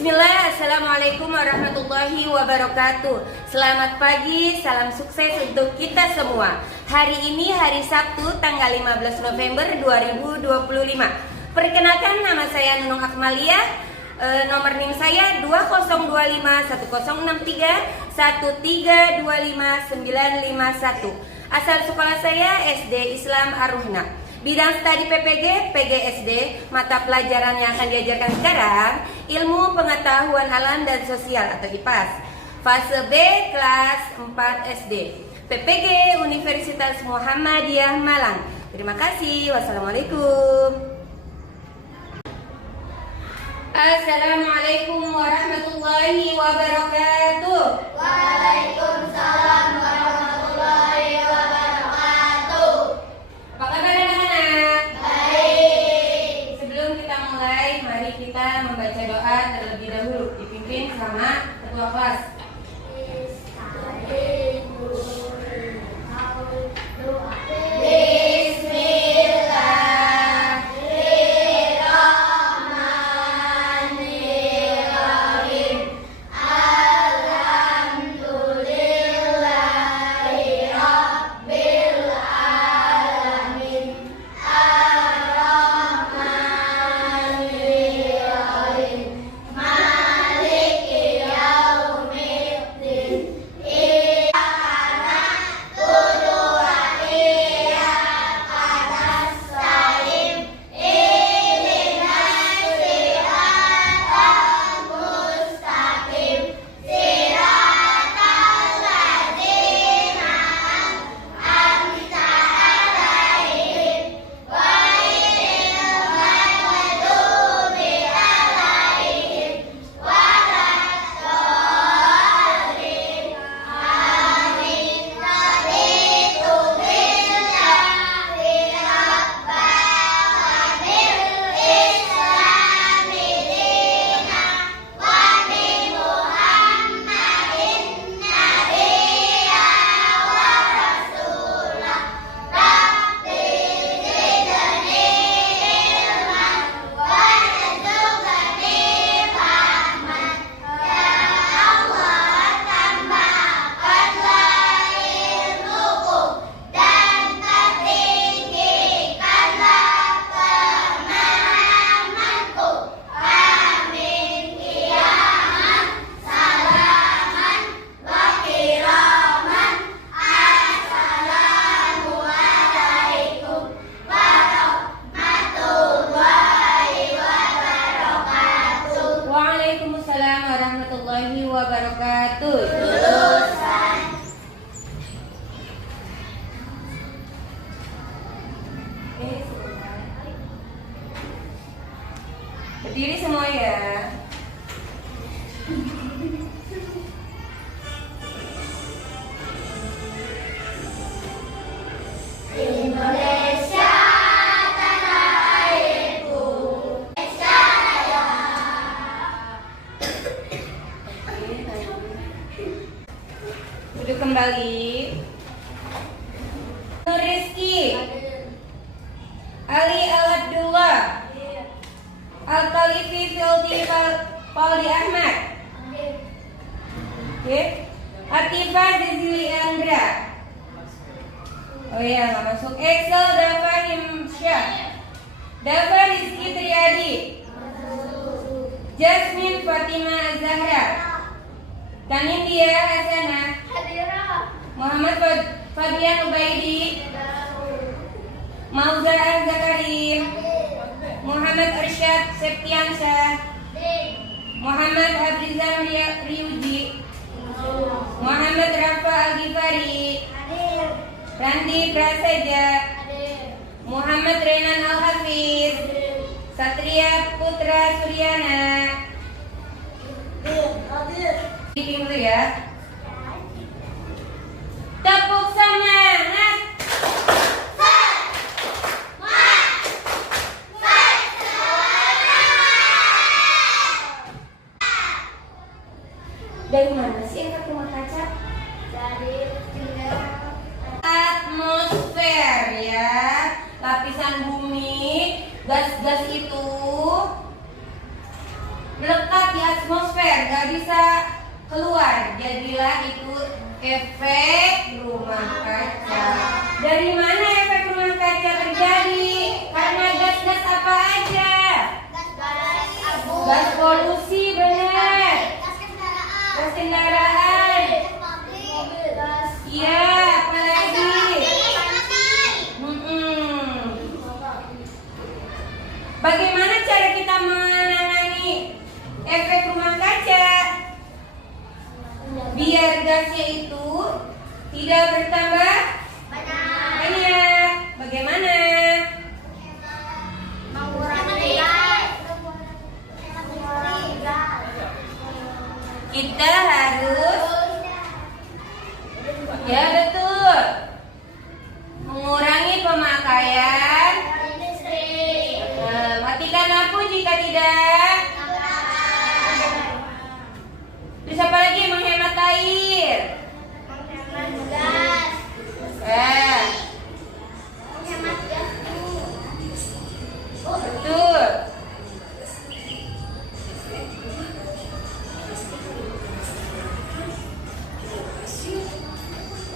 Bismillah, Assalamualaikum warahmatullahi wabarakatuh. Selamat pagi, salam sukses untuk kita semua. Hari ini hari Sabtu tanggal 15 November 2025. Perkenalkan, nama saya Nunung Akmalia. Nomor NIM saya 2025-10631325951. Asal sekolah saya SD Islam Ar-Ruhna. Bidang studi PPG, PGSD, mata pelajaran yang akan diajarkan sekarang, ilmu pengetahuan alam dan sosial atau IPAS. Fase B, kelas 4 SD. PPG Universitas Muhammadiyah Malang. Terima kasih. Wassalamualaikum. Assalamualaikum warahmatullahi wabarakatuh. Waalaikumsalam warahmatullahi wabarakatuh. Apa kabar anak-anak? Baik. Sebelum kita mulai, mari kita membaca doa terlebih dahulu, dipimpin sama ketua kelas. Waalaikumsalam warahmatullahi wabarakatuh. Berdiri semua ya. Indonesia tanah airku. Duduk kembali. Rizky, Ali Al-Abdullah, Al-Khalifi Fildi Pauli Ahmad. Oke. Atifah Zizili Andra. Oh iya, nggak masuk. Excel Dava Himsyah. Dava Rizky Triadi. Jasmine Fatima Zahra. Tanindia Hasanah. Muhammad Fabian Ubaidi. Mauza Zakarim. Muhammad Arsyad Septiansyah. Muhammad Abrizam Riuji. Muhammad Rafa Al-Ghifari. Randi Praseja. Muhammad Renan Al-Hafiz. Satria Putra Suryana. Bikin dulu ya. Tepuk semangat. Dari mana sih angkat rumah kaca? Dari Atmosfer ya, lapisan bumi, gas-gas itu melekat di atmosfer. atmosfer, nggak bisa keluar. Jadilah itu efek rumah kaca. Dari mana efek rumah kaca terjadi? Karena gas-gas apa aja? Gas abu. Gas polusi, benar. Gas kendaraan. Gas kendaraan. Gas pabrik. Gas. Iya, apa lagi? Bagaimana cara kita menangani efek rumah kaca? Biar gasnya itu tidak bertambah banyak. Bagaimana? Mengurangi gas. Kita harus, ya betul, mengurangi pemakaian. Matikan lampu jika tidak. Terus apa lagi? Menghemat air. Betul.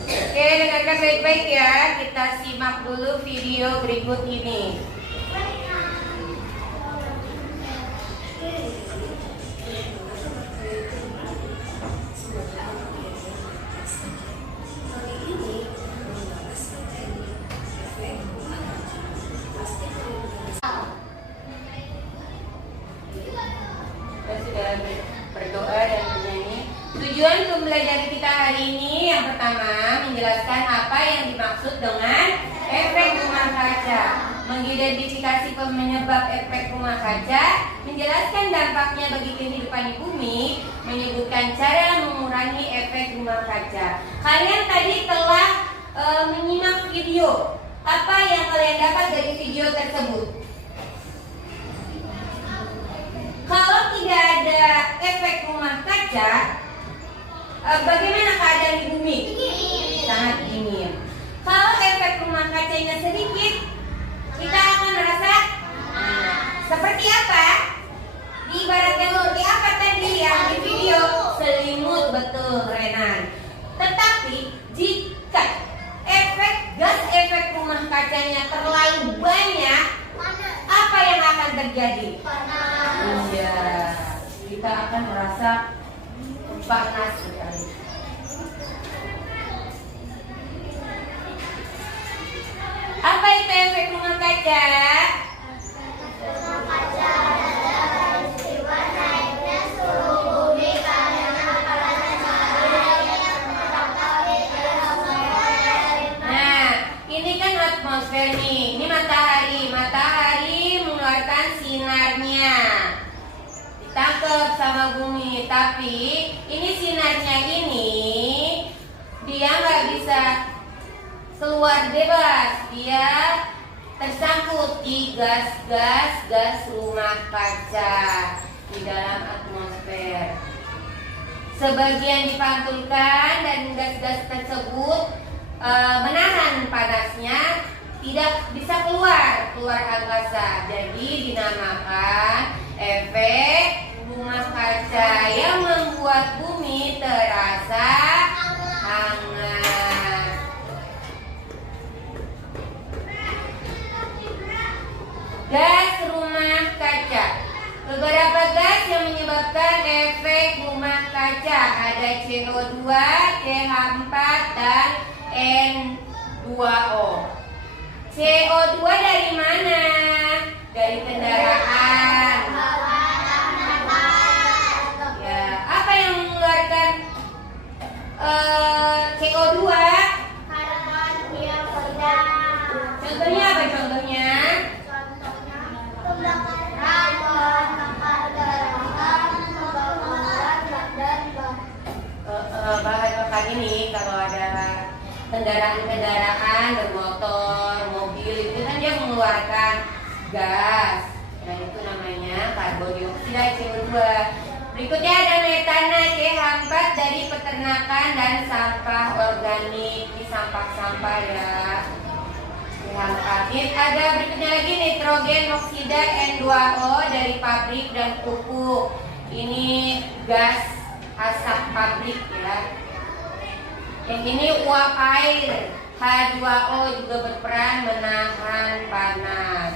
Oke, dengarkan baik-baik ya. Kita simak dulu video berikut ini. Kita sudah berdoa dan bernyanyi. Tujuan pembelajaran kita hari ini yang pertama menjelaskan apa yang dimaksud dengan efek rumah kaca, mengidentifikasi penyebab efek rumah kaca, menjelaskan dampaknya bagi kehidupan di bumi, menyebutkan cara mengurangi efek rumah kaca. Kalian tadi telah menyimak video. Apa yang kalian dapat dari video tersebut? Kalau tidak ada efek rumah kaca, bagaimana keadaan di bumi? Sangat dingin. Kalau efek rumah kacanya sedikit, kita akan merasa seperti apa? Ibaratnya di apa tadi yang di video? Selimut, betul Renan. Tetapi jika efek rumah kacanya terlalu banyak, apa yang akan terjadi? Iya, kita akan merasa panas sekali. Apa itu efek rumah kaca? Nah, ini kan atmosfer nih. Ini matahari. Matahari mengeluarkan sinarnya. Ditangkap sama bumi. Tapi ini sinarnya ini dia nggak bisa keluar bebas, dia tersangkut di gas rumah kaca di dalam atmosfer. Sebagian dipantulkan dan gas-gas tersebut menahan panasnya, tidak bisa keluar angkasa. Jadi dinamakan efek rumah kaca yang membuat bumi terasa hangat. Gas rumah kaca. Beberapa gas yang menyebabkan efek rumah kaca ada CO2, CH4, dan N2O. CO2 dari mana? Dari kendaraan. Ya, apa yang mengeluarkan CO2? Contohnya apa contohnya? Bahan bakar ini kalau ada kendaraan bermotor, mobil itu kan dia mengeluarkan gas, dan itu namanya karbon dioksida CO2. Berikutnya ada metana CH4 dari peternakan dan sampah organik. Ini sampah-sampah ya. Ada berikutnya lagi nitrogen oksida N2O dari pabrik dan pupuk. Ini gas asap pabrik ya. Yang ini uap air H2O juga berperan menahan panas.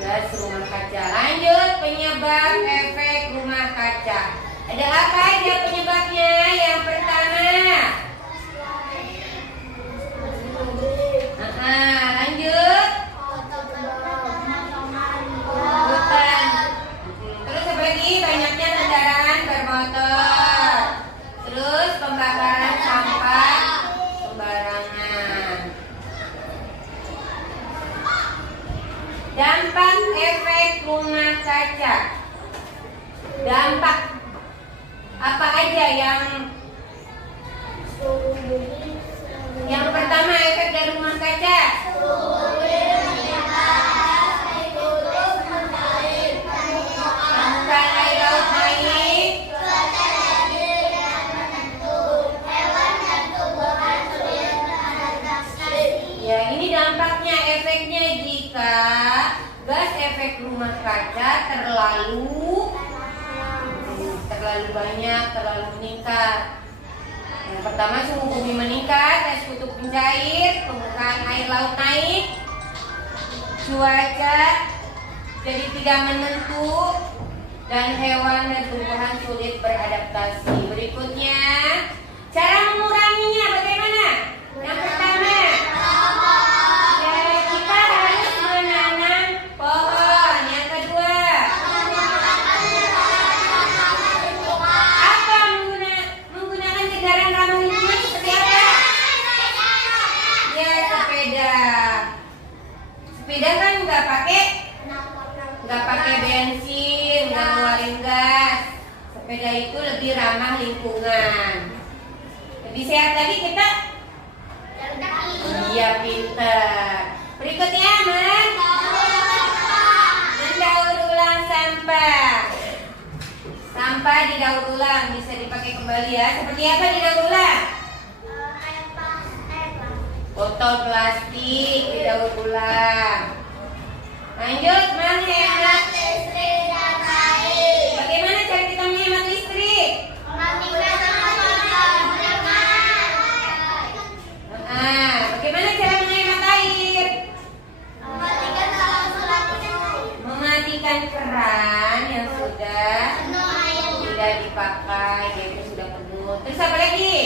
Gas rumah kaca. Lanjut, penyebab efek rumah kaca. Ada apa aja penyebabnya? Yang pertama, lanjut, hutan. Terus apa lagi? Banyaknya kendaraan bermotor. Terus pembakaran sampah sembarangan. Dampak efek rumah kaca. Dampak apa aja yang pertama efek dari rumah kaca? Permukaan air laut naik. Ya, ini dampaknya, efeknya jika gas efek rumah kaca terlalu banyak, terlalu meningkat. Yang pertama, suhu bumi meningkat, es kutub mencair, permukaan air laut naik, cuaca jadi tidak menentu, dan hewan dan tumbuhan sulit beradaptasi. Berikutnya, cara menguranginya bagaimana? Yang pertama, ya, kita harus menanam pohon. Yang kedua, apa menggunakan kendaraan ramah lingkungan seperti apa? Ya, sepeda. Sepeda kan nggak pakai bensin, nggak ngeluarin gas. Sepeda itu lebih ramah lingkungan. Lebih sehat lagi kita. Iya, pintar. Berikutnya, mendaur ulang sampah. Sampah didaur ulang, bisa dipakai kembali ya. Seperti apa didaur ulang? Botol plastik didaur ulang. Lanjut, menghemat listrik dan air. Bagaimana cara kita menghemat listrik? Bagaimana cara menghemat air? Mematikan keran yang sudah tidak dipakai, yaitu sudah penuh. Terus apa lagi?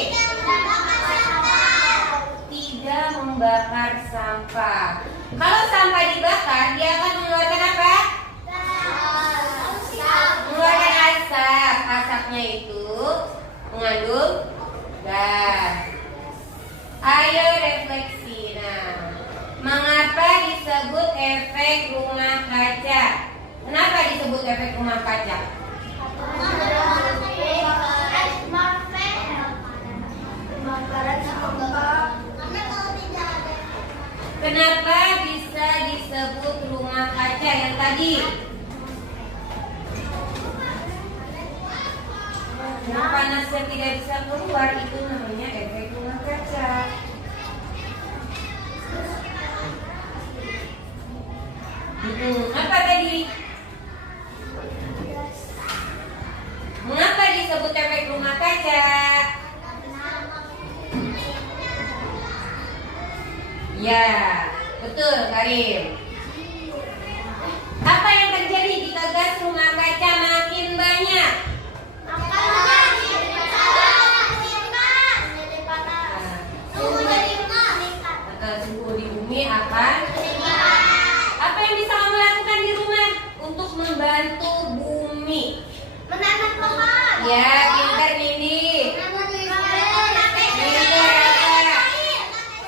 Tidak membakar sampah. Kalau sampah dibakar, dia akan mengeluarkan apa? Mengeluarkan asap. Asapnya itu mengandung gas. Ayo refleksi. Nah, mengapa disebut efek rumah kaca? Kenapa disebut efek rumah kaca? Kenapa bisa disebut rumah kaca yang tadi? Nah, panasnya tidak bisa keluar, itu namanya efek rumah kaca. Apa tadi? Mengapa disebut efek rumah kaca? Ya, betul Karim. Apa yang terjadi jika gas rumah kaca makin banyak? Suhu di bumi akan. Apa yang bisa kamu lakukan di rumah untuk membantu bumi? Menanam pohon. Ya, pintar Nindi.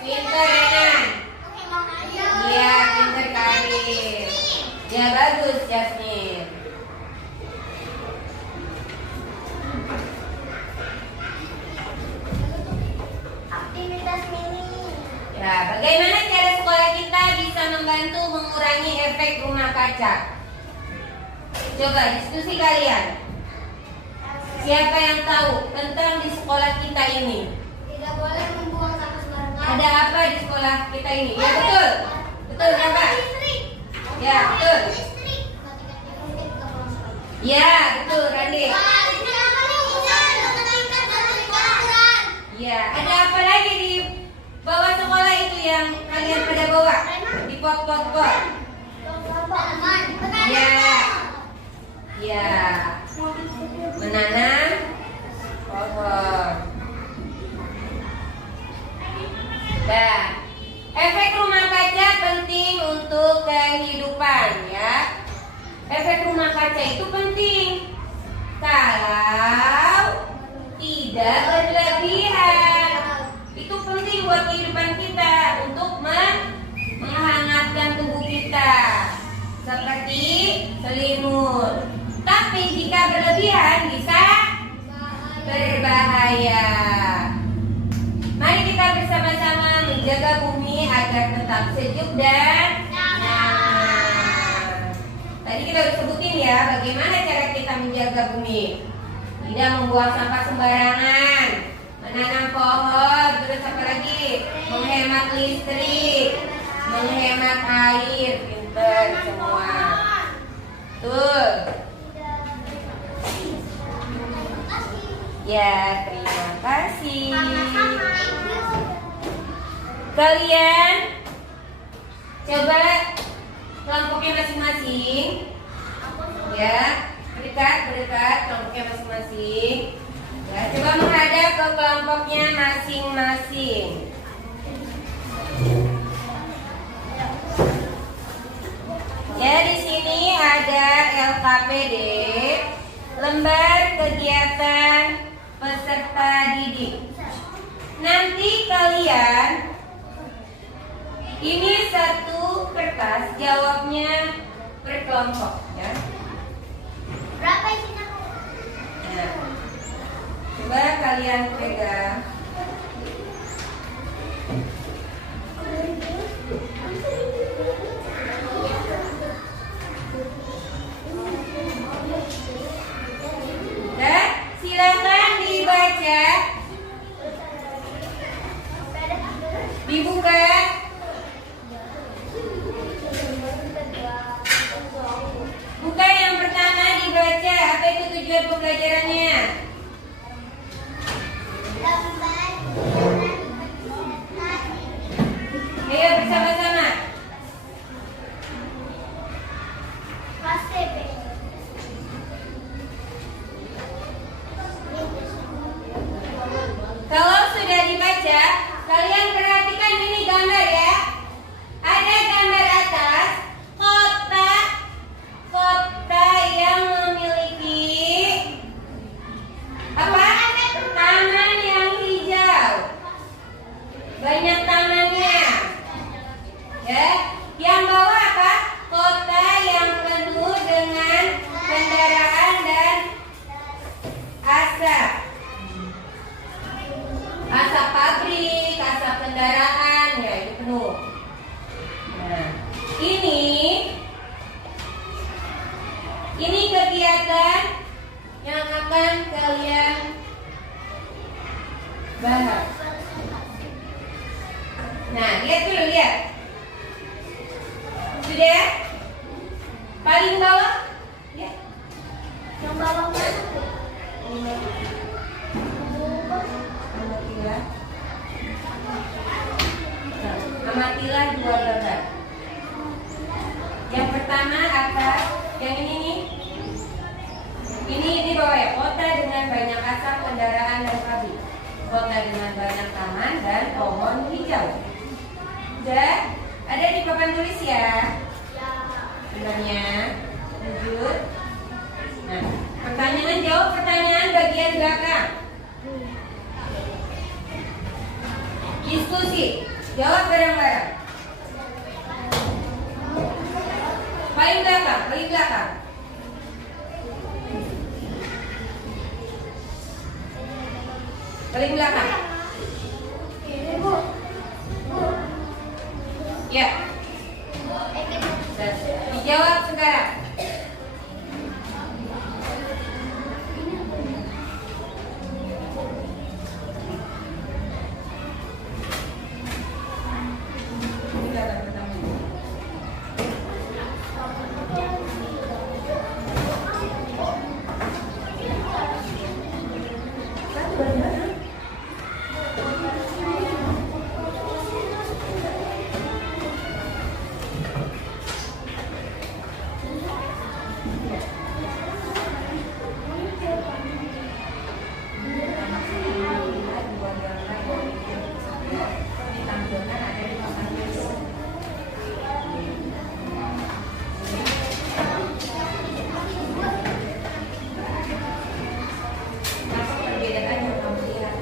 Pintar Renan. Iya, pintar Karim. Ya, bagus Jasmine. Aktivitas mini. Ya, bagaimana cara sekolah kita bisa membantu mengurangi efek rumah kaca? Coba diskusi kalian. Siapa yang tahu tentang di sekolah kita ini? Tidak boleh membuang sampah sembarangan. Ada apa di sekolah kita ini? Ya betul. Betul siapa? Listrik. Ya betul. Listrik. Ya, betul Randi. Ya, ada apa lagi di bawah sekolah itu yang kalian pada bawa? Di pot-pot. Ya. Ya. Menanam pohon. Nah, efek rumah kaca penting untuk kehidupan ya. Efek rumah kaca itu penting kalau tidak berlebihan. Itu penting buat kehidupan kita untuk menghangatkan tubuh kita seperti selimut. Tapi jika berlebihan bisa berbahaya. Mari kita bersama-sama menjaga bumi agar tetap sejuk dan nyaman. Tadi kita udah sebutin ya bagaimana cara kita menjaga bumi. Tidak membuang sampah sembarangan, menanam pohon, terus apa lagi? Menghemat listrik, menghemat air, pinter semua. Tuh. Ya, terima kasih. Kalian coba kelompoknya masing-masing. Ya, berdekat kelompoknya masing-masing. Ya, coba menghadap ke kelompoknya masing-masing. Ya, di sini ada LKPD, lembar kegiatan peserta didik. Nanti kalian ini satu kertas jawabnya berkelompok ya. Berapa isinya? Nah, coba kalian pegang. Dan silakan dibaca, dibuka. Buka yang pertama dibaca. Apa itu tujuan pembelajarannya? Ayo bersama-sama. Kalau sudah dibaca, kalian perhatikan ini gambar ya. Ada gambar atas kota yang memiliki apa? Taman yang hijau. Banyak tamannya. Ya, yang bawah apa? Kota yang penuh dengan kendaraan dan asap. Asap pabrik, asap kendaraan, ya itu penuh. Nah, ini kegiatan yang akan kalian bahas. Nah, lihat dulu, lihat. Sudah? Paling bawah? Ya. Yang bawah mana? Amatilah dua gambar. Yang pertama apa? Yang ini nih. Ini bawah ya. Kota dengan banyak asap kendaraan dan pabrik. Kota dengan banyak taman dan pohon hijau. Sudah? Ada di papan tulis ya. Benarnya. Lanjut. Nah, pertanyaan jawab pertanyaan bagian belakang. Diskusi. Jawab bareng-bareng. Paling belakang. Paling belakang. Ya. Dijawab sekarang. Lihat dua gambar yang ditampilkan ada di papan tulis. Apa perbedaan yang kamu lihat?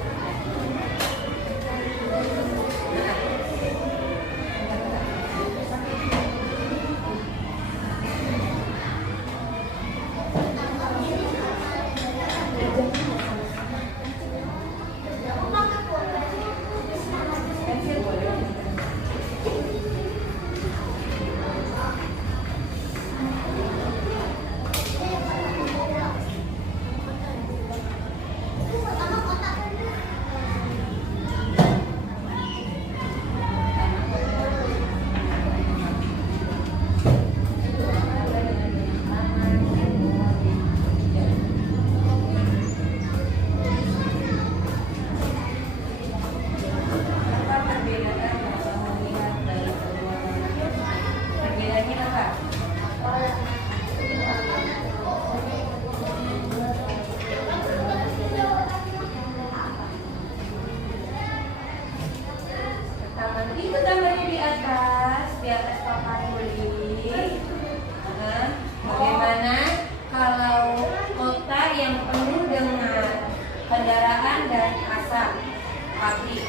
Pensil boleh. Apa perbedaan yang kamu lihat dari kedua gambar? Perbedaannya apa? Itu gambarnya di atas papan tulis. Nah, bagaimana kalau kota yang penuh dengan kendaraan dan asap pabrik?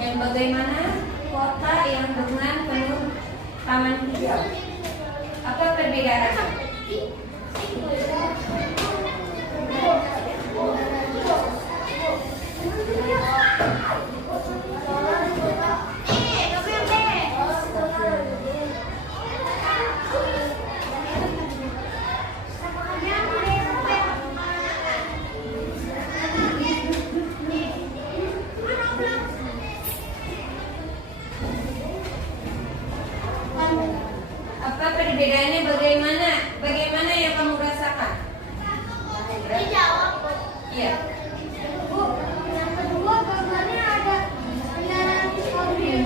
Dan bagaimana kota yang dengan penuh taman hijau? Apa perbedaannya? Apa perbedaannya? Bagaimana yang kamu rasakan? Dijawab. Iya. Bu, yang kedua gambarnya ada kendaraan mobil.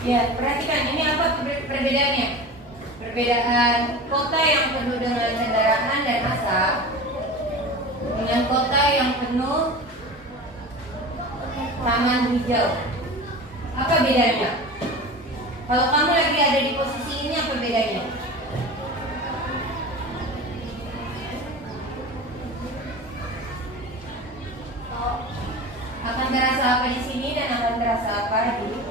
Ya, perhatikan ini apa perbedaannya? Perbedaan kota yang penuh dengan kendaraan dan asap dengan kota yang penuh taman hijau. Apa bedanya? Kalau kamu lagi ada di posisi ini, apa bedanya? Akan terasa apa di sini dan akan terasa apa di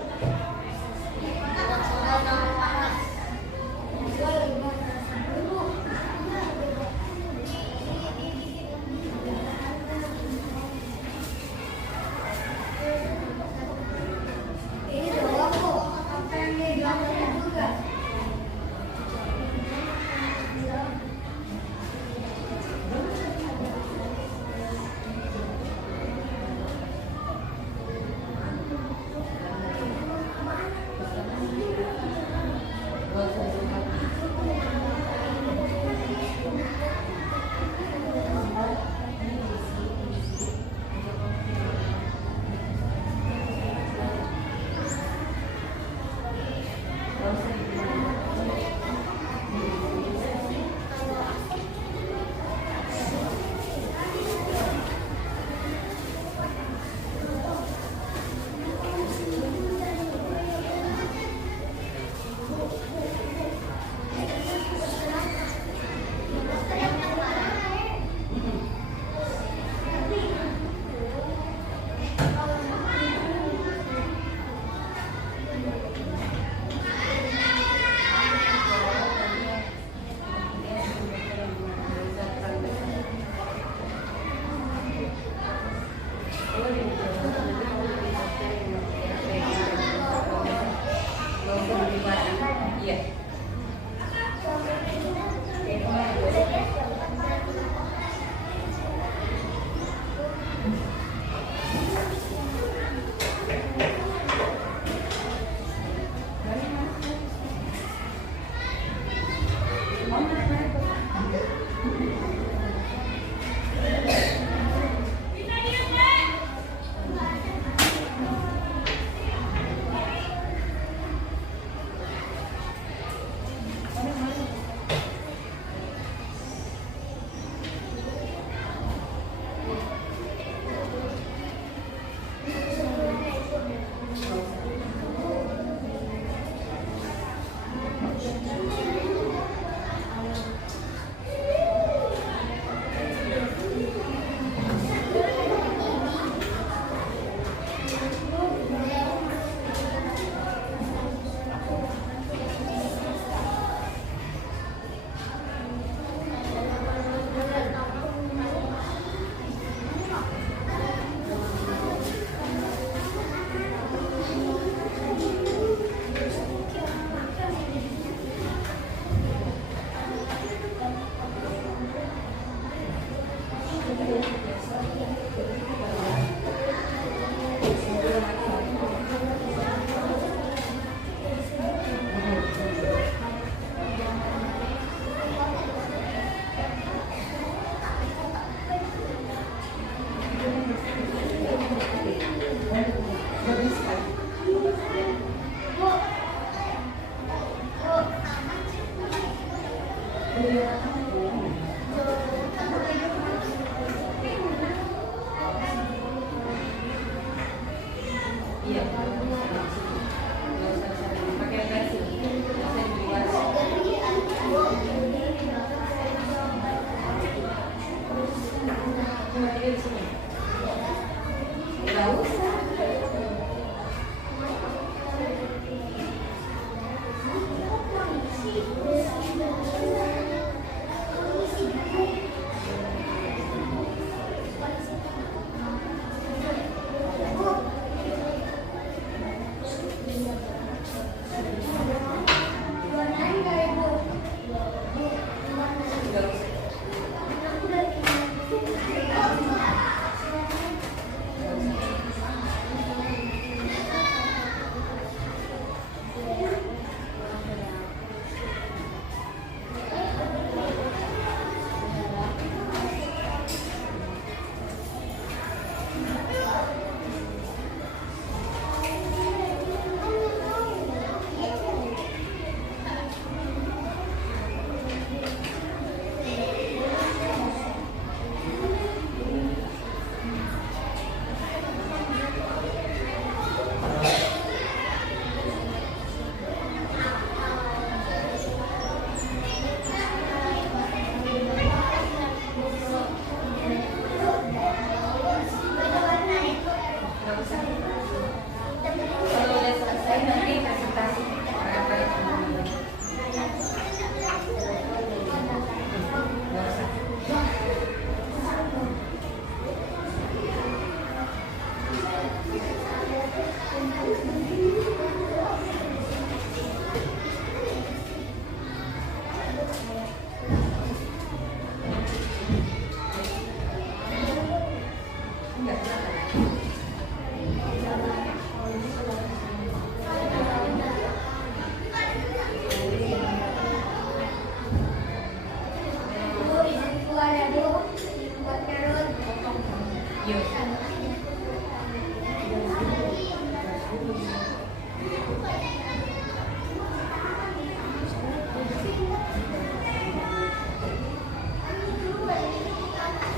Iya. Pakai versi bisa dibuat. Coba dia di sini. Nggak usah. Kalau udah selesai nanti presentasi apa yang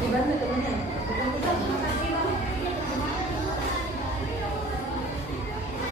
dibantu temennya.